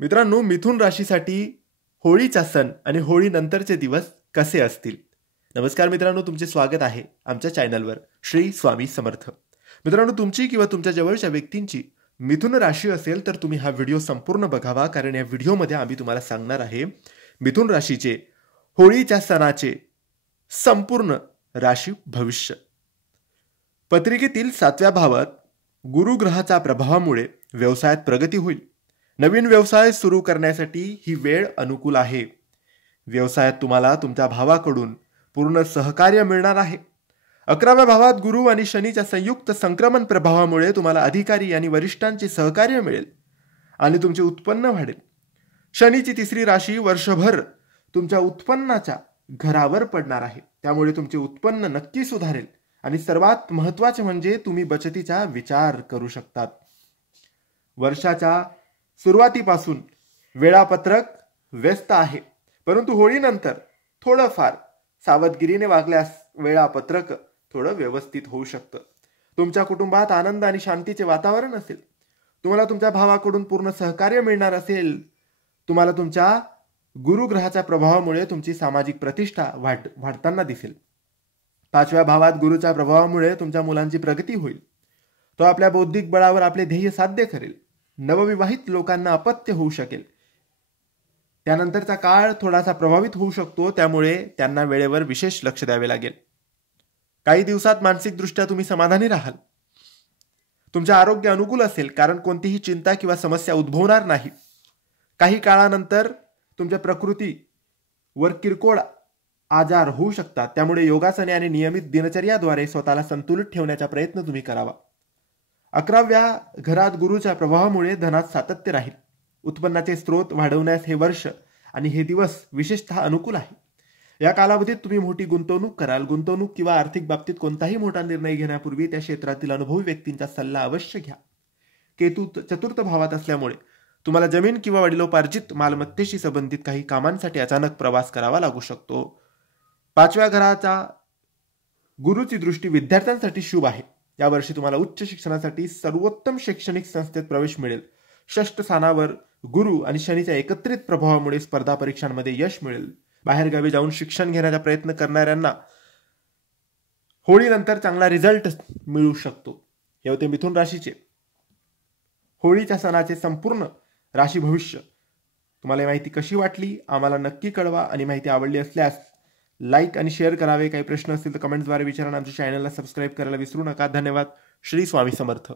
मित्रांनो, मिथुन राशीसाठी होळीचा सण आणि होळी नंतरचे दिवस कसे असतील? नमस्कार मित्रांनो, तुमचे स्वागत आहे आमच्या चॅनलवर. श्री स्वामी समर्थ. मित्रांनो, तुमची किंवा तुमच्या जवळच्या व्यक्तींची मिथुन राशी असेल तर तुम्ही हा व्हिडिओ संपूर्ण बघावा, कारण या व्हिडिओमध्ये आम्ही तुम्हाला सांगणार आहे मिथुन राशीचे होळीच्या सणाचे संपूर्ण राशी भविष्य. पत्रिकेतील 7व्या भावात गुरु ग्रहाच्या प्रभावामुळे व्यवसायात प्रगती होईल. नवीन व्यवसाय सुरू करण्यासाठी ही वेळ अनुकूल आहे. व्यवसायात तुम्हाला तुमच्या भावाकडून पूर्ण सहकार्य मिळणार आहे. 11व्या भावात गुरु आणि शनीच्या संयुक्त संक्रमण प्रभावामुळे तुम्हाला अधिकारी आणि वरिष्ठांचे सहकार्य मिळेल आणि तुमचे उत्पन्न वाढेल. शनीची 3री राशी वर्षभर तुमच्या उत्पन्नाच्या घरावर पडणार आहे, त्यामुळे तुमचे उत्पन्न नक्की सुधारेल आणि सर्वात महत्त्वाचे म्हणजे तुम्ही बचतीचा विचार करू शकतात. वर्षाच्या सुरुवातीपासून वेळापत्रक व्यस्त आहे, परंतु होळीनंतर थोडंफार सावधगिरीने वागल्यास वेळापत्रक थोडं व्यवस्थित होऊ शकतं. तुमच्या कुटुंबात आनंद आणि शांतीचे वातावरण असेल. तुम्हाला तुमच्या भावाकडून पूर्ण सहकार्य मिळणार असेल. तुम्हाला तुमच्या गुरुग्रहाच्या प्रभावामुळे तुमची सामाजिक प्रतिष्ठा वाढताना दिसेल. 5व्या भावात गुरुच्या प्रभावामुळे तुमच्या मुलांची प्रगती होईल. तो आपल्या बौद्धिक बळावर आपले ध्येय साध्य करेल. नवविवाहित लोकांना अपत्य होऊ शकेल. त्यानंतरचा काळ थोडासा प्रभावित होऊ शकतो, त्यामुळे त्यांना वेळेवर विशेष लक्ष द्यावे लागेल. काही दिवसात मानसिकदृष्ट्या तुम्ही समाधानी राहाल. तुमचे आरोग्य अनुकूल असेल, कारण कोणतीही चिंता किंवा समस्या उद्भवणार नाही. काही काळानंतर तुमच्या प्रकृतीवर किरकोळ आजार होऊ शकतात, त्यामुळे योगासने आणि नियमित दिनचर्याद्वारे स्वतःला संतुलित ठेवण्याचा प्रयत्न तुम्ही करावा. 11व्या घरात गुरुच्या प्रभावामुळे धनात सातत्य राहील. उत्पन्नाचे स्रोत वाढवण्यास हे वर्ष आणि हे दिवस विशेषतः अनुकूल आहे. या कालावधीत तुम्ही मोठी गुंतवणूक कराल. गुंतवणूक किंवा आर्थिक बाबतीत कोणताही मोठा निर्णय घेण्यापूर्वी त्या क्षेत्रातील अनुभवी व्यक्तींचा सल्ला अवश्य घ्या. केतू 4th भावात असल्यामुळे तुम्हाला जमीन किंवा वडिलोपार्जित मालमत्तेशी संबंधित काही कामांसाठी अचानक प्रवास करावा लागू शकतो. 5व्या घराचा गुरुची दृष्टी विद्यार्थ्यांसाठी शुभ आहे. यावर्षी तुम्हाला उच्च शिक्षणासाठी सर्वोत्तम शैक्षणिक संस्थेत प्रवेश मिळेल. 6th स्थानावर गुरु आणि शनीच्या एकत्रित प्रभावामुळे स्पर्धा परीक्षांमध्ये यश मिळेल. बाहेरगावी जाऊन शिक्षण घेण्याचा प्रयत्न करणाऱ्यांना होळीनंतर चांगला रिझल्ट मिळू शकतो. हे होते मिथुन राशीचे होळीच्या सणाचे संपूर्ण राशी भविष्य. तुम्हाला माहिती कशी वाटली आम्हाला नक्की कळवा, आणि माहिती आवडली असल्यास लाईक आणि शेअर करावे. काही प्रश्न असतील तर कमेंट्सद्वारे विचारा. आमच्या चॅनलला सबस्क्राईब करायला विसरू नका. धन्यवाद. श्री स्वामी समर्थ.